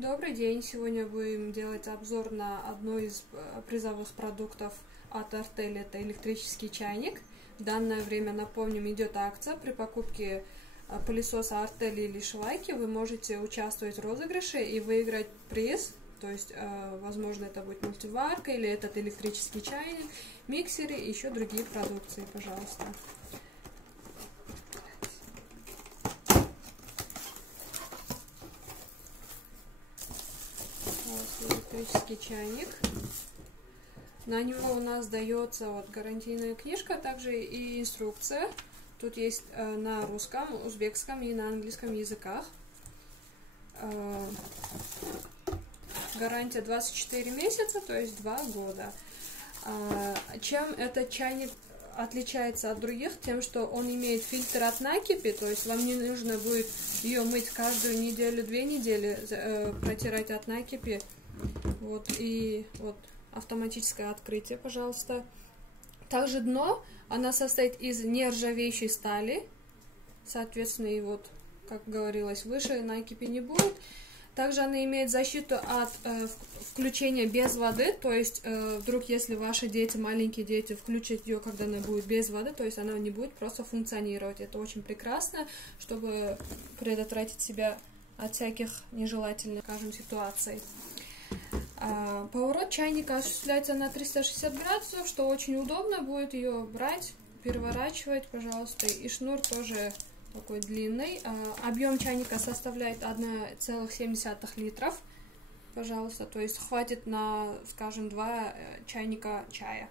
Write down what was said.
Добрый день! Сегодня будем делать обзор на одно из призовых продуктов от Артель. Это электрический чайник. В данное время, напомним, идет акция. При покупке пылесоса Артель или Швайки вы можете участвовать в розыгрыше и выиграть приз. То есть, возможно, это будет мультиварка или этот электрический чайник, миксеры и еще другие продукции, пожалуйста. Электрический чайник. На него у нас дается гарантийная книжка, также и инструкция. Тут есть на русском, узбекском и на английском языках. Гарантия 24 месяца, то есть 2 года. Чем этот чайник отличается от других? Тем, что он имеет фильтр от накипи, то есть вам не нужно будет ее мыть каждую неделю, 2 недели, протирать от накипи. И автоматическое открытие, пожалуйста. Также дно, она состоит из нержавеющей стали, соответственно, и как говорилось выше, накипи не будет. Также она имеет защиту от включения без воды, то есть вдруг, если ваши дети, маленькие дети, включат ее, когда она будет без воды, то есть она не будет просто функционировать. Это очень прекрасно, чтобы предотвратить себя от всяких нежелательных, скажем, ситуаций. Поворот чайника осуществляется на 360 градусов, что очень удобно будет ее брать, переворачивать, пожалуйста. И шнур тоже такой длинный. Объем чайника составляет 1,7 литров, пожалуйста. То есть хватит на, скажем, 2 чайника чая.